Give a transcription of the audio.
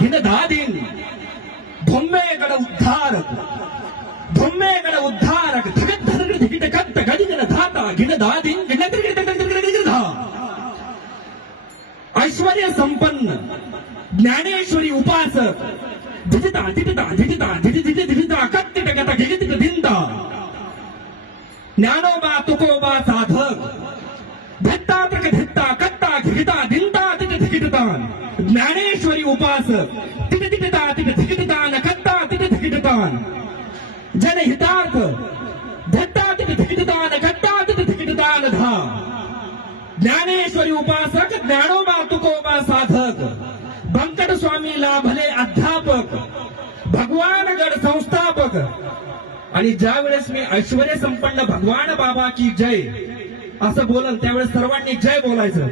ಗಿನದಾದಿನ್ ಬೊಮ್ಮೆಗಳ ಉದ್ಧಾರಕ ಬೊಮ್ಮೆಗಳ ಉದ್ಧಾರಕ ಧಗಧರಗ ಧಿಗಿಟ ಕತ್ತ ಗಡಿಗನ ಧಾತ ಗಿನದಾದಿನ್ ಗಿನದ ऐश्वर्य संपन्न ज्ञानेश्वरी उपासक धिजिता धिजिता धिजिता धिजिता धिजिता कत्तिट गता गिगितिट ದಿಂದ ज्ञानोबा तुकोबा साधक धित्ता तक धित्ता कत्ता धिगिता ದಿಂತಾ तिट धिगितान ज्ञानेश्वरी उपासक तिट तिटता तिट धिगितान कत्ता तिट धिगितान जनहितार्थ धित्ता तिट धिगितान कत्ता तिट धिगितान धा ज्ञानेश्वरी उपासक ज्ञानोबा तुकोबा साधक बंकट स्वामीला भले अध्यापक भगवानगड संस्थापक आणि ज्या वेळेस मी ऐश्वर्य संपन्न भगवान बाबा की जय असं बोलल त्यावेळेस सर्वांनी जय बोलायचं